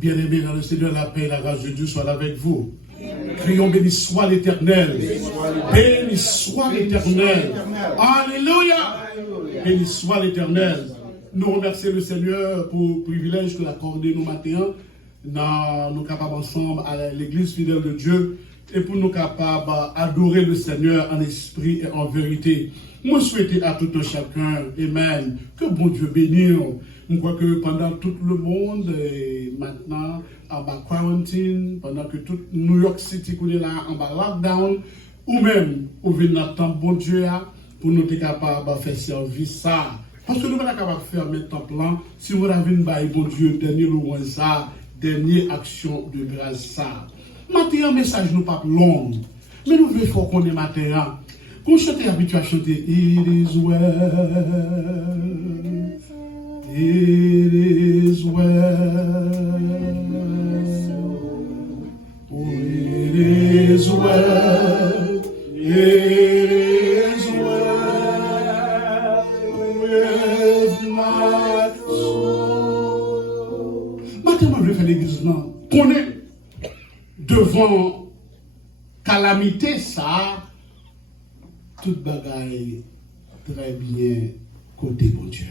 Bien-aimés dans le Seigneur, la paix et la grâce de Dieu soient avec vous. Crions, béni soit l'Éternel. Béni soit l'Éternel. Alléluia. Béni soit l'Éternel. Nous remercions le Seigneur pour le privilège qu'il a accordé nous matin. Nous capables ensemble à l'église fidèle de Dieu et pour nous capables d'adorer le Seigneur en esprit et en vérité. Moi, je souhaite à tout un chacun, amen, que bon Dieu bénisse. Je crois que pendant tout le monde, et maintenant, en bas quarantine, pendant que tout New York City est là, en bas lockdown, ou même, au venir dans bon Dieu, pour nous être capables de faire service ça. Parce que nous ne sommes pas capables de faire maintenant plan, si vous avez une baille, bon Dieu, dernier louange ça, dernière action de grâce ça. Maintenant, message nous pas long, mais nous voulons qu'on ait maintenant. Qu'on chante habitué à chanter It is well, it is well, oh, it is well, it is well with my soul. Maintenant, je vais faire l'église là. Qu'on est devant calamité ça. Toute bagaille très bien côté bon Dieu.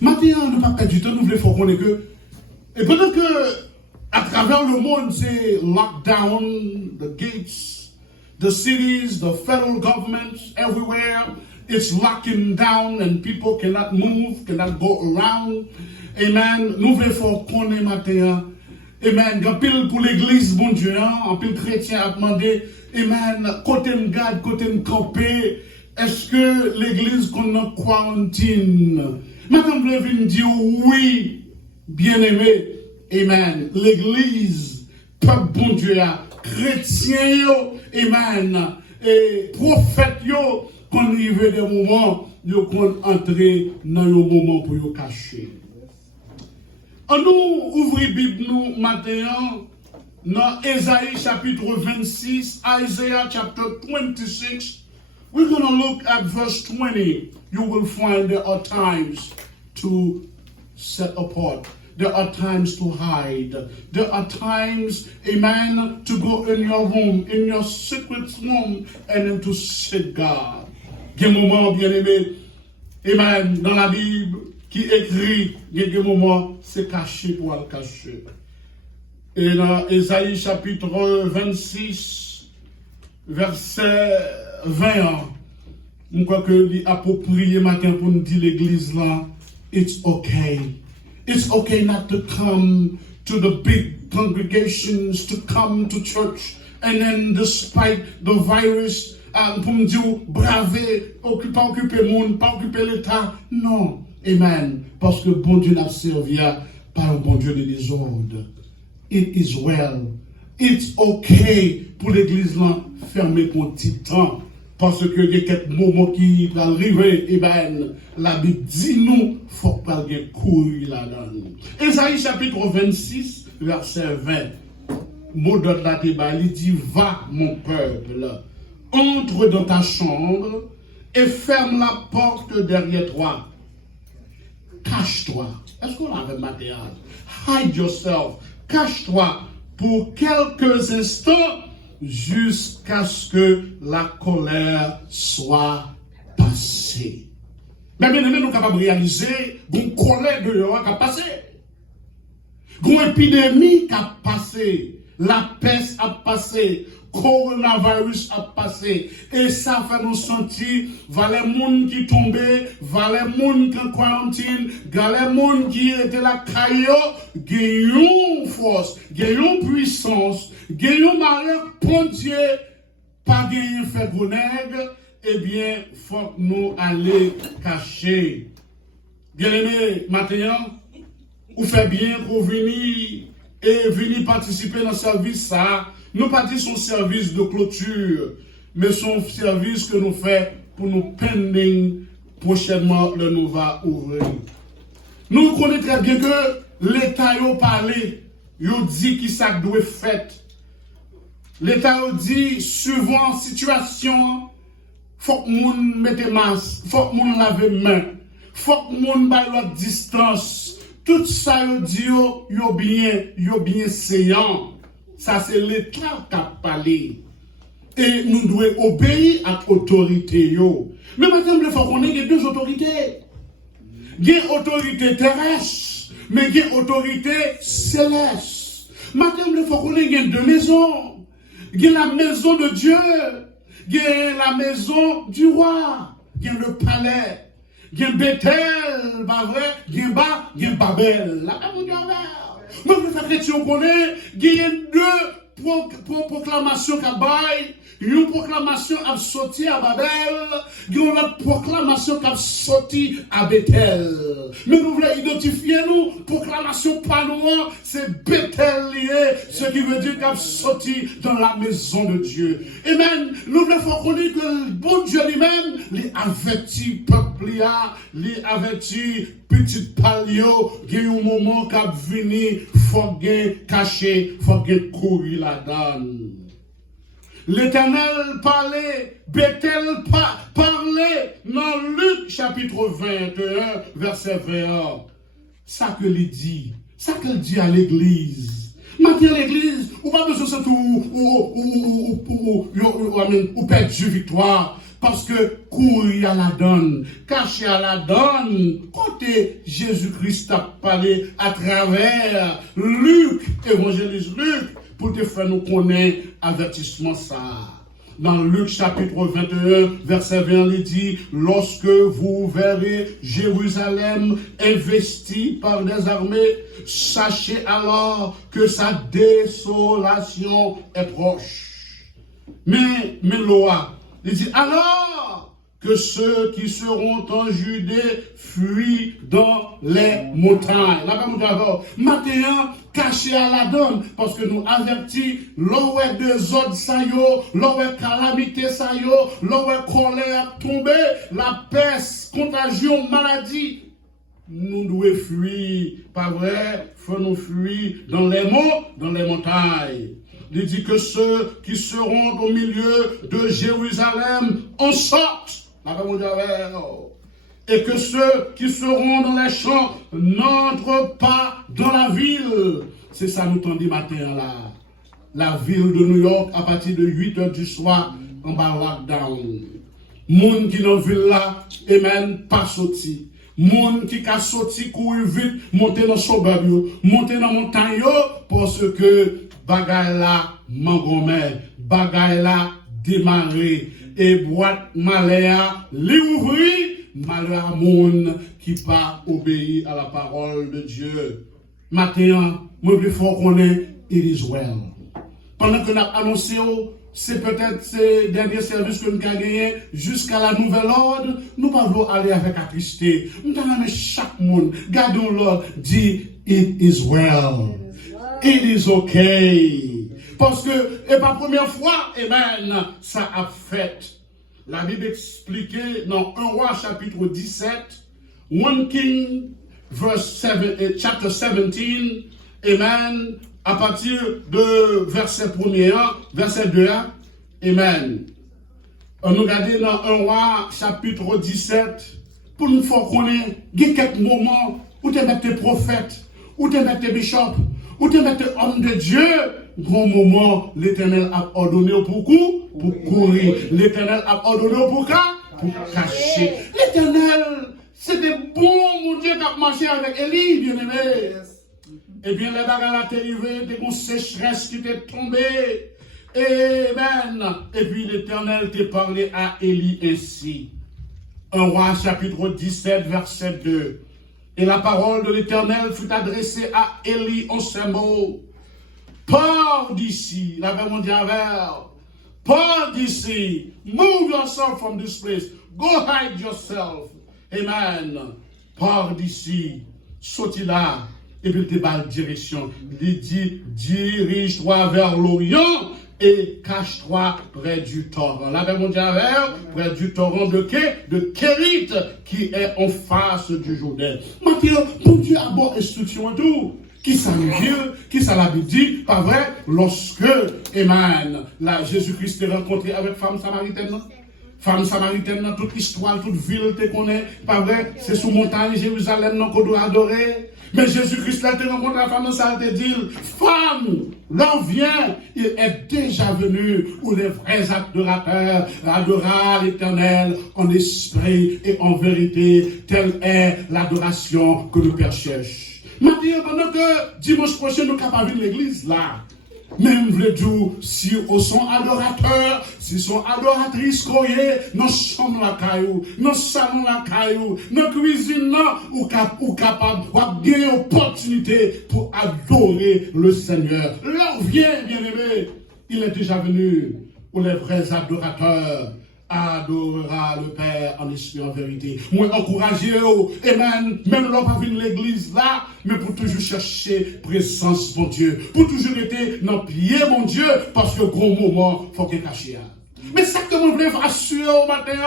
Maintenant, nous pas perdre du temps, nous voulons qu'on ait que. Et pendant que, à travers le monde, c'est lockdown, the gates, the cities, the federal governments, everywhere, it's locking down and people cannot move, cannot go around. Amen. Nous voulons qu'on ait maintenant. Amen. En pile pour l'église, bon Dieu, en pile chrétien a demandé. Amen. Côté me garde, côté me camper. Est-ce que l'église qu'on a quarantine? Maintenant, vous venez dire oui, bien-aimé. Amen. L'église, peuple bon Dieu, chrétien, amen. Et prophète, qu'on arrive des moments, qu'on entre dans le moment pour nous cacher. On nous ouvre la Bible nous maintenant. Dans Ésaïe chapitre 26, Isaiah chapter 26, we're going to look at verse 20. You will find there are times to set apart. There are times to hide. There are times, amen, to go in your room, in your secret room, and then to seek God. Il y a un moment, bien aimé, amen, dans la Bible, qui écrit, il y a des moments, c'est caché pour le cacher. Et dans Ésaïe chapitre 26, verset 20, je crois que l'approprié matin pour nous dire l'église là, it's okay. It's okay not to come to the big congregations, to come to church, and then despite the virus, pour me dire, braver, pas occuper le monde, pas occuper l'État. Non, amen. Parce que bon Dieu n'a servi par un bon Dieu de désordre. It is well. It's okay pour l'église là fermer pour un petit temps. Parce que il y a quelques moments qui vont arriver, et ben, la Bible dit nous, faut pas qu'il y ait courir là-dedans. Ésaïe chapitre 26, verset 20. Mot de la débat, il dit, va mon peuple, entre dans ta chambre et ferme la porte derrière toi. Cache-toi. Est-ce qu'on a un matériel? Hide yourself. Cache-toi pour quelques instants jusqu'à ce que la colère soit passée. Mais bien, nous sommes capables de réaliser qu'une colère de l'Europe a passé. Une épidémie a passé. La peste a passé. Coronavirus a passé. Et ça fait nous sentir, les gens qui tombaient, les gens qui en quarantaine, les gens qui étaient la caillou, gagnent force, gagnent puissance, gagnent malheur, bon Dieu, pas gagner fait nègre, eh bien, faut que nous aller cacher. Bien aimé, maintenant, vous faites bien pour venir et venir participer dans le service ça. Nous pas dit son service de clôture, mais son service que nous faisons pour nous pending prochainement le nous va ouvrir. Nous connaissons très bien que l'État a parlé, il dit qui ça doit faire. L'État a dit, suivant la situation, faut que moun mette masque, faut que moun lave main, faut que moun baille l'autre distance, Tout ça, yo bien séant. Ça, c'est l'État qui a parlé. Et nous devons obéir à l'autorité. Mais maintenant, il faut qu'on ait deux autorités. Il y a une autorité terrestre, mais il y a une autorité céleste. Maintenant, il faut qu'on ait deux maisons. Il y a la maison de Dieu, il y a la maison du roi, il y a le palais. Il y a Bethel, pas vrai, il y a Babel. La même chose. Même le fait que tu connais, il y a deux proclamations qui baillent. Une proclamation a sorti à Babel, une autre proclamation qui a sorti à Bethel. Mais nous voulons identifier nous, proclamation pas loin, c'est Bethel lié, ce qui veut dire qu'il a sorti dans la maison de Dieu. Amen. Nous voulons connaître que le bon Dieu lui-même, les avertit peuple, les avertit petit palio, il y a un moment qui a venu, faut qu'il caché, faut qu'il courir la donne. L'Éternel parlait, Bethel parlait dans Luc chapitre 21, verset 21. Ça que il dit, ça qu'il dit à l'église. Maintenant l'église, ou pas besoin de ou perdre du victoire. Parce que courir à la donne, cacher à la donne, côté Jésus-Christ a parlé à travers Luc, évangéliste Luc, pour te faire nous connaître avertissement ça. Dans Luc chapitre 21, verset 20, il dit, lorsque vous verrez Jérusalem investie par des armées, sachez alors que sa désolation est proche. Mais Loa, il dit, alors que ceux qui seront en Judée fuient dans les montagnes. Là, maintenant, caché à la donne, parce que nous avertis, l'ouest des autres saillots, l'ouest calamité saillots, l'ouest colère tombé, la peste, contagion, maladie. Nous devons fuir, pas vrai, faut-nous fuir dans les monts, dans les montagnes. Il dit que ceux qui seront au milieu de Jérusalem en sortent. Et que ceux qui seront dans les champs n'entrent pas dans la ville. C'est ça nous t'en dit matin là. La ville de New York, à partir de 8h du soir, on va lockdown. Moun qui dans la ville là, amen, pas sorti. Moun qui a sorti, courir vite, monter dans son suburb, monter dans la montagne, parce que bagay la mangomè, bagay la démarré, et boîte maléa li ouvri, malheur à moun qui pas obéi à la parole de Dieu. Maintenant, moi plus fort qu'on est, it is well. Pendant que nous avons annoncé, c'est peut-être ces derniers services que nous avons gagnés jusqu'à la nouvelle ordre, nous ne pouvons pas aller avec attristé. Nous avons chaque monde, gardons l'ordre, dit, it is well. It is okay. Parce que, et pas la première fois, amen, ça a fait. La Bible expliquait dans 1 Roi chapitre 17, 1 King chapter 17, amen, à partir de verset 1er, verset 2, amen. On nous regarde dans 1 Roi chapitre 17, pour nous faire connaître, il y a quelques moments où tu mets tes prophètes, où tu mets tes bishops, où tu mets tes hommes de Dieu. Grand moment, l'Éternel a ordonné pour courir. L'Éternel a ordonné pour cacher. L'Éternel, c'était bon, mon Dieu, qui a marché avec Élie, bien aimé. Et bien, les bagages étaient arrivés, des grosses sécheresses qui étaient tombées. Amen. Et puis, l'Éternel t'a parlé à Élie ainsi. 1 Roi, chapitre 17, verset 2. Et la parole de l'Éternel fut adressée à Élie en ces mots. Pars d'ici, la Bible mondiale, pars d'ici, move yourself from this place, go hide yourself, amen, pars d'ici, sorti là, et puis il te bat direction, il dit, dirige-toi vers l'Orient, et cache-toi près du torrent. La Bible mondiale, près du torrent de Kérit, qui est en face du Jourdain. Maintenant, pour Dieu a bonne instruction et tout. Qui ça nous dit, qui ça la Bible dit, pas vrai, lorsque, amen, Jésus-Christ est rencontré avec femme samaritaine, femme samaritaine, toute histoire, toute ville, te connaît, pas vrai, c'est sous montagne Jérusalem, qu'on doit adorer. Mais Jésus-Christ l'a rencontré la femme, ça a été dit, femme, l'heure vient, il est déjà venu, où les vrais adorateurs adorent l'Éternel en esprit et en vérité. Telle est l'adoration que le Père cherche. Maintenant, pendant que dimanche prochain, nous sommes capables de l'église là. Même le jour, si ils sont adorateurs, s'ils sont adoratrices, nous sommes la caillou, nous sommes la caillou, nous cuisinons ou capable de gagner opportunité pour adorer le Seigneur. L'heure vient, bien-aimé, il est déjà venu pour les vrais adorateurs. Adorera le Père en esprit en vérité. Moi, encouragez-vous, amen, même l'on pas venir l'église là, mais pour toujours chercher présence, mon Dieu. Pour toujours être dans le pied, mon Dieu, parce que gros moment, il faut qu'il cache. Mais ça que vous voulez assurer au matin,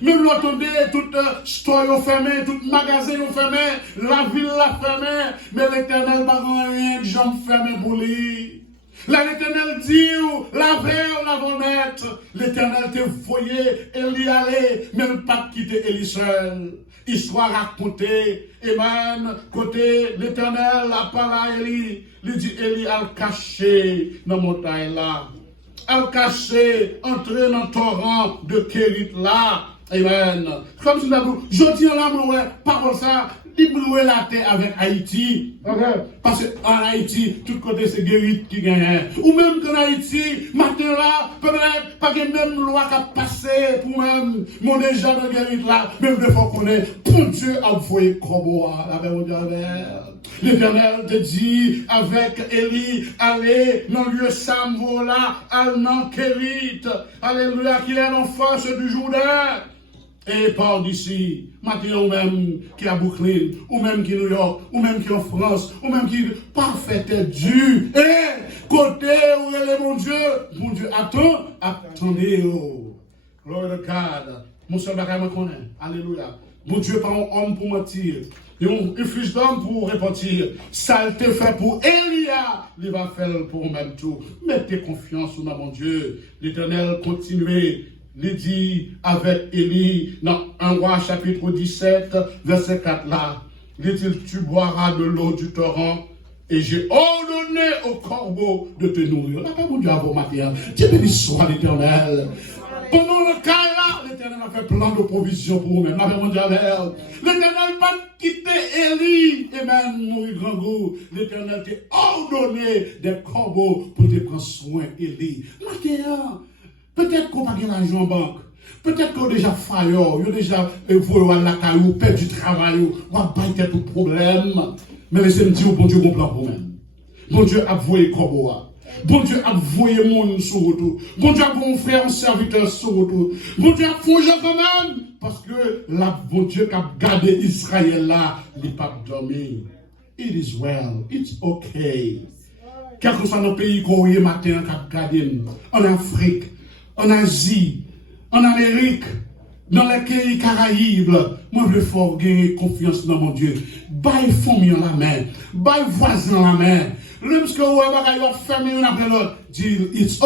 même l'entendez, toute store fermée, tout magasin fermé, la ville la fermée, mais l'Éternel n'a rien de jambes fermées pour lui. L'Éternel dit, la paix, la honnête. L'Éternel te voyait, Élie allait, même pas quitter Élie seul. Histoire racontée, Amen, côté l'Éternel a parlé à Élie. Il dit, Élie a caché dans la montagne là. A caché, entré dans le torrent de Kérit là. Amen. Comme si nous, je dis là, parole ça, débrouiller la terre avec Haïti. Parce qu'en Haïti, tout côté c'est guérit qui gagne. Ou même qu'en Haïti, matin là, peut-être pas que même loi qui a passé pour même mon déjà dans guérit là, même de fois qu'on est, pour Dieu a envoyé Koboa, l'Éternel te dit avec Élie, allez dans le lieu Sambo là, allez Kérit, alléluia, qu'il est en force du Jourdain. Et par d'ici, maintenant, ou même qui a Brooklyn, ou même qui New York, ou même qui en France, ou même qui parfait est Dieu. Et côté où est mon Dieu attendez. Glory to God. Mon seul bagage me connaît. Alléluia. Mon Dieu pas un homme pour mentir. Et un fils d'homme pour repentir. Ça te fait pour Elia, il va faire pour même tout. Mettez confiance dans mon Dieu. L'Éternel continue. Il dit avec Élie dans 1 Roi chapitre 17, verset 4 là. Il dit, tu boiras de l'eau du torrent et j'ai ordonné au corbeau de te nourrir. Là, pas mon Dieu à vos matières. Dieu béni soit l'Éternel. Pendant le cas là, l'Éternel a fait plein de provisions pour vous-même. L'Éternel n'a pas quitté Élie et même mourir grand goût. L'Éternel t'a ordonné des corbeaux pour te prendre soin Élie. Maintenant, peut-être qu'on n'a pas l'argent en banque. Peut-être qu'on a déjà failli, on a déjà volé à la caillou, perdu du travail, on a battu tout problème. Mais laissez-moi dire, bon Dieu, mon plan pour vous-même. Bon Dieu a voué Koboa. Bon Dieu a voué mon sur retour. Bon Dieu a voué faire un serviteur sur retour. Bon Dieu a fouillé quand même. Parce que là, bon Dieu qui a gardé Israël là, il n'a pas dormi. It is well. It's okay. Quel que soit nos pays qu'on y est matin, qui a gardé en Afrique, en Asie, en Amérique, dans les pays Caraïbes, moi je veux faire gagner confiance dans mon Dieu. Baille famille en la main, baille voisin en la main. L'homme que vous avez fermé l'un après l'autre, dit it's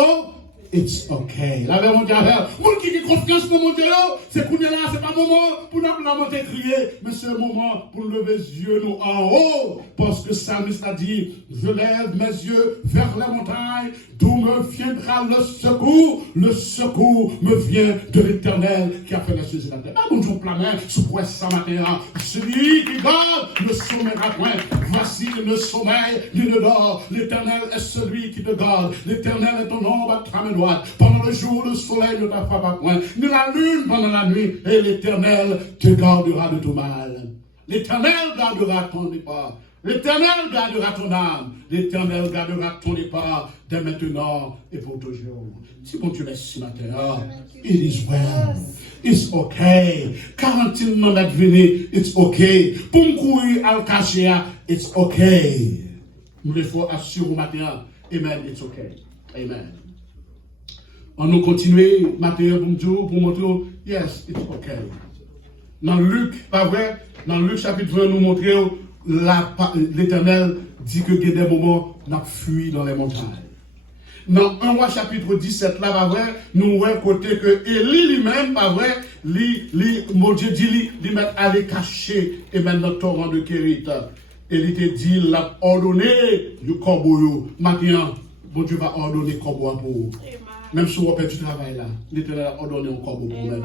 okay. La mon Dieu, moi qui ai confiance dans mon Dieu, c'est pour là, c'est pas moment pour nous monter crier, mais c'est un moment pour lever les yeux nous en haut. Parce que Psalmiste a dit, je lève mes yeux vers la montagne, d'où me viendra le secours. Le secours me vient de l'Éternel qui a fait les cieux et la terre. Mon Dieu, la main, sous quoi ça matin, celui qui garde ne sommeillera point. Voici le sommeil, il ne dort. L'Éternel est celui qui te garde. L'Éternel est ton ombre à ta main droite. Pendant le jour, le soleil ne t'affra pas point, ni la lune pendant la nuit, et l'Éternel te gardera de tout mal. L'Éternel gardera ton départ. L'Éternel gardera ton âme. L'Éternel gardera ton départ dès maintenant et pour toujours. Si mon Dieu merci matin, it is well. It's okay. Quarantaine non advenue, it's okay. Pour me courir à cacher, it's okay. Nous il faut assurer au matin, amen, it's okay. Amen. On nous continue, matin, bonjour, pour montrer, yes, it's okay. Dans Luc, pas vrai, dans Luc chapitre 20, nous montrer, l'Éternel dit que il y a des moments, on a fui dans les montagnes. Dans 1 Roi chapitre 17, là, pas vrai, nous voyons côté que Élie lui-même, pas vrai, mon Dieu dit, lui mettre aller cacher, et maintenant, torrent de Kérit. Et il te dit, il a ordonné le corbeau. Maintenant, bon Dieu va ordonner le corbeau pour vous. Même si vous faites du travail là, l'Éternel a ordonné un corbeau pour vous.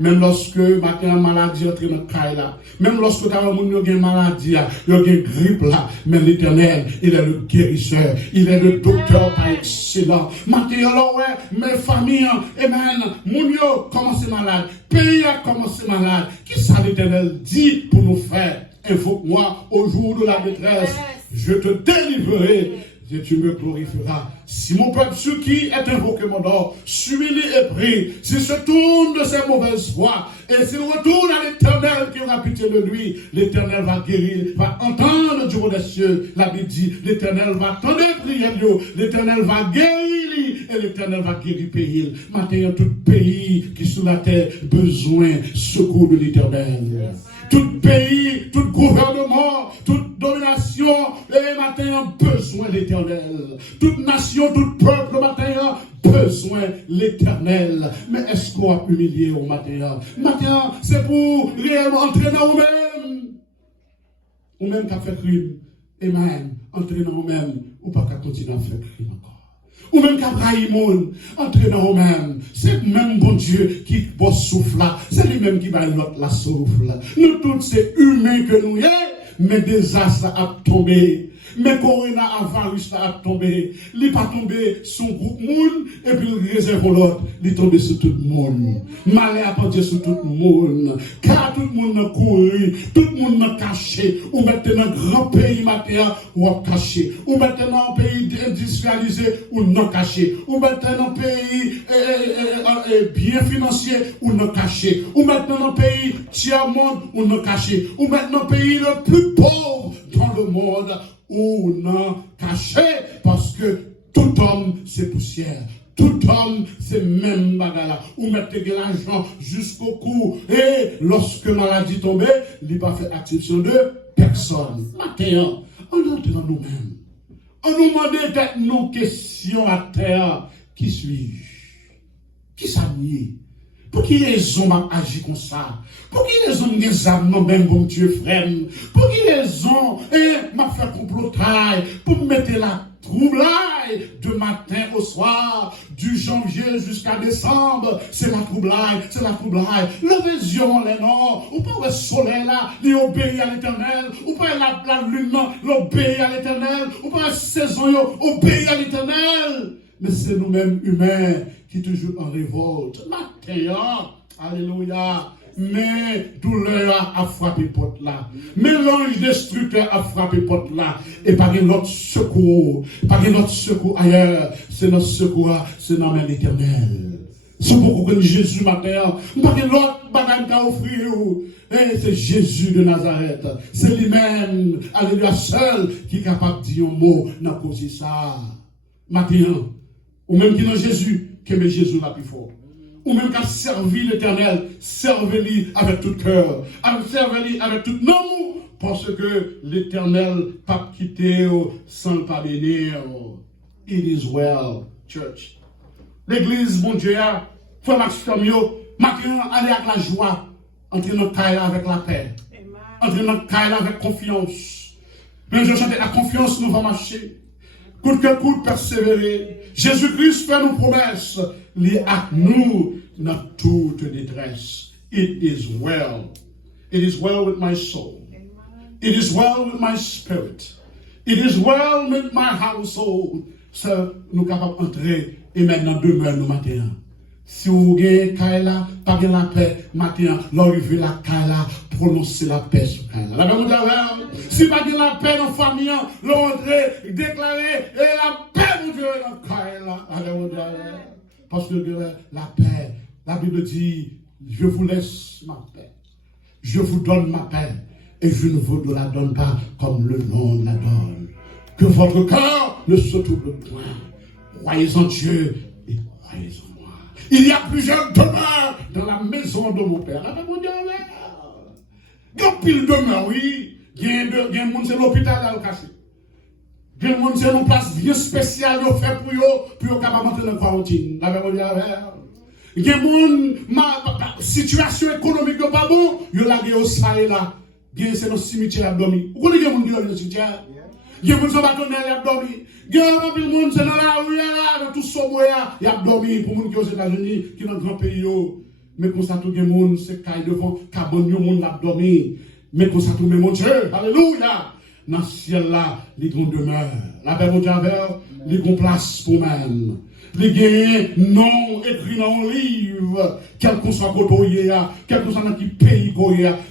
Même lorsque matin maladie entre dans le caille là, même lorsque tu as une maladie, il y a une grippe là, mais l'Éternel, il est le guérisseur, il est le docteur par excellence. Maintenant, ouais, mes familles, amen, mon yo commence malade, pays a commencé malade. Qui ça l'Éternel dit pour nous faire? Invoque-moi au jour de la détresse, je te délivrerai. Et tu me glorifieras. Si mon peuple sur qui est invoqué mon nom, suis-le et prie, s'il se tourne de ses mauvaises voies, et s'il retourne à l'Éternel qui aura pitié de lui, l'Éternel va guérir, va entendre du haut des cieux. La Bible dit, l'Éternel va entendre prier Dieu, l'Éternel va guérir, et l'Éternel va guérir le pays. Maintenant, tout pays qui est sur la terre, besoin secours de l'Éternel. Tout pays, tout gouvernement, toute domination, et maintenant, besoin de l'Éternel. Toute nation, tout peuple, matin, besoin de l'Éternel. Mais est-ce qu'on va humilier au matin? Matin, c'est pour réellement entrer dans nous-mêmes. Ou même qui a fait crime. Et même, entrer dans nous-mêmes, ou pas qu'à continuer à faire crime encore. Ou même qu'Abraham, entrer dans nous-mêmes. C'est même bon Dieu qui bosse souffle là. C'est lui-même qui va l'autre la souffle. Nous tous, c'est humains que nous y est, mais désastre a tombé. Mais Corona virus a tombé. Il n'est pas tombé sur un groupe monde et puis il réserve l'autre. Il est tombé sur tout le monde. Malheur a porté sur tout le monde. Car tout le monde a couru, tout le monde a caché. Ou maintenant un grand pays matériel ou a caché. Ou maintenant un pays industrialisé ou non caché. Ou maintenant un pays bien financier ou non caché. Ou maintenant un pays tiers-monde ou non caché. Ou maintenant un pays le plus pauvre dans le monde. Ou non caché, parce que tout homme c'est poussière, tout homme c'est même bagarre. Ou mettez l'argent jusqu'au cou, et lorsque maladie tombait, il n'a pas fait exception de personne. Maintenant, on entre dans nous-mêmes. On nous demande nos questions à terre. Qui suis-je? Qui s'amie? Pour qui les hommes agissent comme ça? Pour qui les hommes les âmes, même bon Dieu frère? Pour qui les hommes m'a fait complotaille pour mettre la troublaille de matin au soir, du janvier jusqu'à décembre, c'est la troublaille, c'est la troublaille. Levez les yeux les noms, ou pas le soleil là, il obéit à l'Éternel, ou pas la lune, l'obéit à l'Éternel, ou pas la saison, obéit à l'Éternel. Mais c'est nous-mêmes humains qui toujours en révolte. Matin, alléluia. Mais douleur a frappé porte là. Mais l'ange destructeur a frappé porte là. Et pas notre secours. Pas notre secours ailleurs. C'est notre secours, c'est dans l'Éternel. C'est beaucoup que Jésus matin. Pas l'autre bagage qu'a offert. Et c'est Jésus de Nazareth. C'est lui-même, alléluia, seul qui est capable de dire un mot dans cause ça. Matin. Ou même qui dans Jésus, que met Jésus là plus fort. Ou même qui a servi l'Éternel, servez-lui avec tout cœur, servez-lui avec tout nom, parce que l'Éternel pas quitté sans le pas bénir. It is well, church. L'église, mon Dieu, frère Maxime, maintenant, allez avec la joie, entrer dans le caille avec la paix, entrer dans le caille avec confiance. Même je chante la confiance, nous va marcher. Coûte que coûte, persévérer. Jésus-Christ fait nos promesses. Lié à nous dans toute détresse. It is well. It is well with my soul. It is well with my spirit. It is well with my household. Ça, nous sommes capables d'entrer et maintenant demeure nous matin. Si vous avez Kaila, pas de la paix, matin, l'enlever la Kaila, prononcer la paix sur Kaila. La même si pas de la paix dans la famille, l'entrer, déclarer, et la paix, mon Dieu, dans Kaila. Parce que la paix, la Bible dit, je vous laisse ma paix. Je vous donne ma paix. Et je ne vous la donne pas comme le monde la donne. Que votre cœur ne se trouble point. Croyez en Dieu et croyez en moi. Il y a plusieurs demeures dans la maison de mon Père. Ah, mon Dieu, il y a pile demeure, oui. Il y a un monde, c'est l'hôpital à le cacher. Il y a un monde, c'est une place bien spéciale fait pour eux, pour eux capables d'entrer dans la quarantaine. Ah, mon Dieu, il y a un monde, ma situation économique n'est pas bon, il y a au ça et là. bien c'est dans le cimetière à dormir. Vous connaissez les gens qui dorment dans le cimetière? Il y a des gens qui sont bâtonnels à dormir. Il y a des gens qui sont dans la rue, dans tout ce monde, il y a dormi pour les gens qui sont aux États-Unis, qui sont dans le grand pays. Mais pour ça, tout le monde, c'est qu'il devant, cabane, le monde a dormi. Mais pour ça, tout le monde, Dieu, alléluia. Dans le ciel là, les gens demeurent. La paix, mon Dieu, les gens place pour même. Les gagnants non écrits dans le livre, quel qu'on soit côté, quel qu'on soit dans quel pays,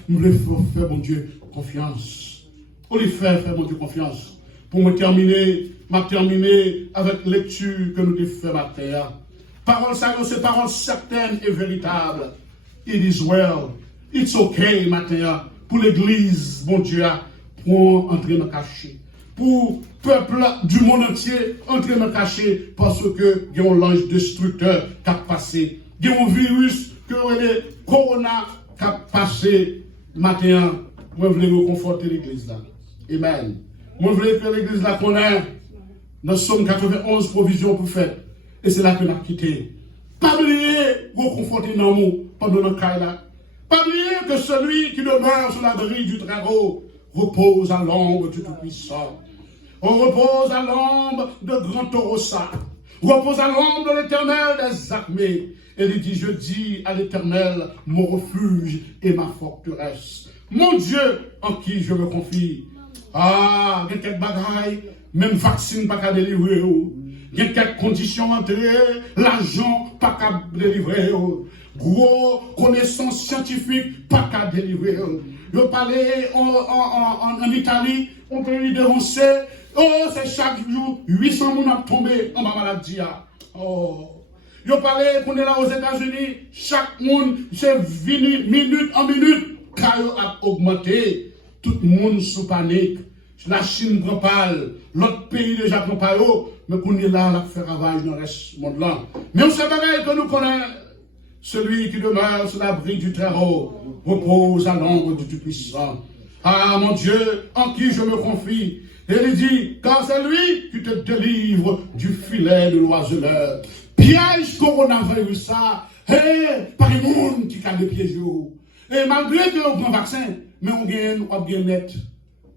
nous les faire, mon Dieu, confiance. On les fait, mon Dieu, confiance. Pour me terminer, avec lecture que nous devons faire matin. Parole ça, c'est parole certaine et véritable. It is well. It's okay, matin. Pour l'église, mon Dieu, pour entrer dans le cachet. Pour le peuple du monde entier, entrer dans le cachet, parce que il y a un l'ange destructeur qui a passé. Il y a un virus que le corona qui a passé. Matin, moi, je voulais reconforter l'église là. Amen. Moi, je voulais que l'église là connaisse. Nous sommes 91 provisions pour faire. Et c'est là que nous avons quitté. Pas oublier, reconforter dans nous pendant notre cas là. Pas oublier que celui qui demeure sur la grille du dragon repose à l'ombre du Tout-Puissant. On repose à l'ombre de Grand Torossa. Repose à l'ombre de l'Éternel des armées. Et il dit, je dis à l'Éternel, mon refuge et ma forteresse. Mon Dieu en qui je me confie. Ah, il y a quelques bagailles, même vaccine pas qu'à délivrer. Il y a quelques conditions entrées, l'argent pas qu'à délivrer. Gros connaissances scientifiques pas qu'à délivrer. Je parlais en Italie, on peut lui dénoncer. Oh, c'est chaque jour, 800 personnes ont tombé en maladie. Oh. Je parlais qu'on est là aux États-Unis, chaque monde, c'est venu minute en minute, car a augmenté. Tout le monde sous panique. La Chine prend pâle, l'autre pays déjà prend pâle, mais qu'on est là, à faire ravage dans le reste du monde là. Mais on sait pas que nous connaissons. Celui qui demeure sur l'abri du Très-Haut repose à l'ombre du Tout-Puissant. Ah mon Dieu, en qui je me confie. Et il dit, car c'est lui qui te délivre du filet de l'oiseleur. Piège coronavirus ça, par le monde qui a des pièges. Et malgré que l'on prend vaccin, mais on gagne net.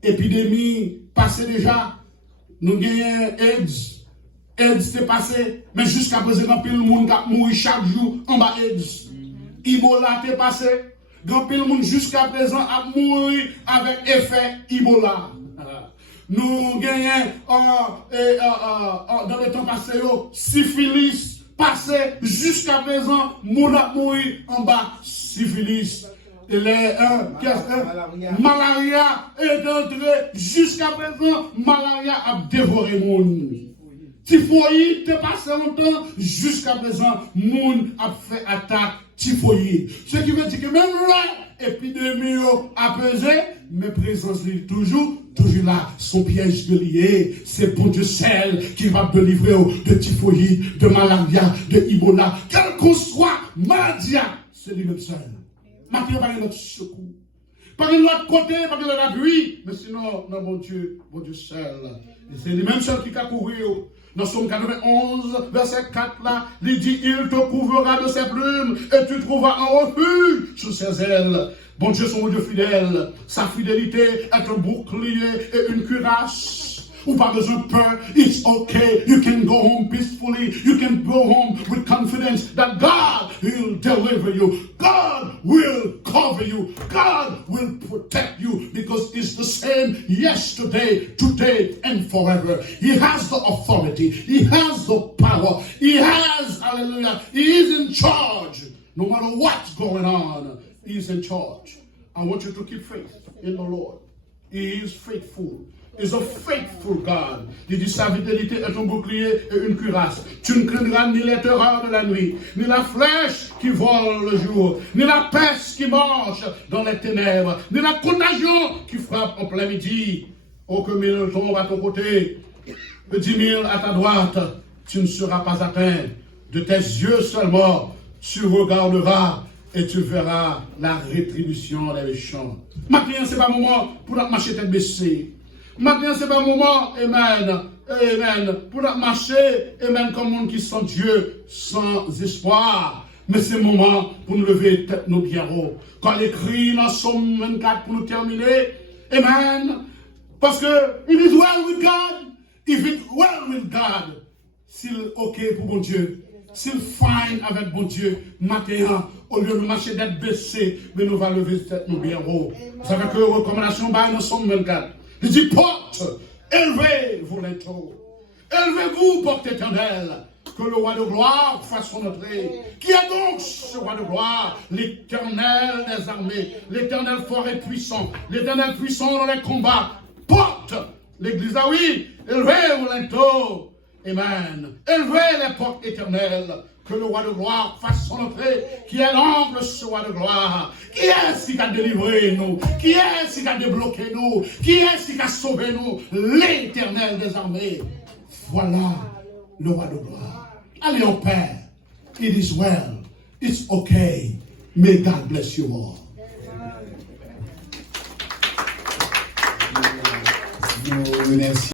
Épidémie passée déjà, nous gagnons AIDS. AIDS c'est passé, mais jusqu'à présent, pile le monde qui a mouru chaque jour en bas AIDS. Ebola t'est passé, grand pile le monde jusqu'à présent a mouru avec effet Ebola. Nous gagnons dans le temps passé, syphilis passé, jusqu'à présent, monde a mouru en bas syphilis. Malaria est entré, jusqu'à présent, malaria a dévoré le monde. Typhoïde t'est passé longtemps, jusqu'à présent, monde a fait attaque typhoïde. Ce qui veut dire que même l'épidémie a pesé, mais présence est toujours là. Son piège de lié, c'est bon Dieu seul qui va te délivrer de typhoïde, de malaria, de Ebola, quelle que soit maladie, c'est lui-même seul. Maintenant, par notre secours. Par l'autre côté, par l'autre appui, mais sinon, non, mon Dieu seul. Et c'est lui-même seul qui a couru. Dans Somme 91, verset 4 là, il dit, il te couvrira de ses plumes et tu trouveras un refuge sous ses ailes. Bon Dieu, son Dieu fidèle, sa fidélité est un bouclier et une cuirasse. Ou pas besoin de peur, it's okay. You can go home peacefully. You can go home with confidence that God will deliver you. God will cover you. God will protect you because it's the same yesterday, today, and forever. He has the authority. He has the power. He has, hallelujah, He is in charge. No matter what's going on, He is in charge. I want you to keep faith in the Lord. He is faithful. Is a faithful God. Il dit sa fidélité est un bouclier et une cuirasse. Tu ne craindras ni les terreurs de la nuit, ni la flèche qui vole le jour, ni la peste qui marche dans les ténèbres, ni la contagion qui frappe en plein midi. Oh, que 1000 tombent à ton côté, que 10 000 à ta droite, tu ne seras pas atteint. De tes yeux seulement, tu regarderas et tu verras la rétribution des méchants. Maintenant, ce n'est pas le moment pour marcher tête baissée. Maintenant, ce n'est pas le moment, amen, pour marcher, amen, comme monde qui sans Dieu, sans espoir. Mais c'est le moment pour nous lever tête nos bien haut. Quand l'écrit dans Somme 24 pour nous terminer, amen. Parce que it is well with God, if it's well with God, s'il est OK pour bon Dieu, s'il fine avec bon Dieu, matin, au lieu de marcher d'être baissé, mais nous allons lever tête nos bien haut. Vous savez que recommandation dans Somme 24, il dit porte, élevez-vous les taux, élevez-vous, porte éternelle. Que le roi de gloire fasse son entrée. Qui est donc ce roi de gloire? L'Éternel des armées, l'Éternel fort et puissant, l'Éternel puissant dans les combats. Porte l'église, ah oui, élevez-vous les taux. Amen. Élevez les portes éternelles. Que le roi de gloire fasse son entrée. Qui est l'angle ce roi de gloire? Qui est-ce qui a délivré nous? Qui est-ce qui a débloqué nous? Qui est-ce qui a sauvé nous? L'Éternel des armées. Voilà le roi de gloire. Allez au Père. It is well. It's okay. May God bless you all. Nous remercions.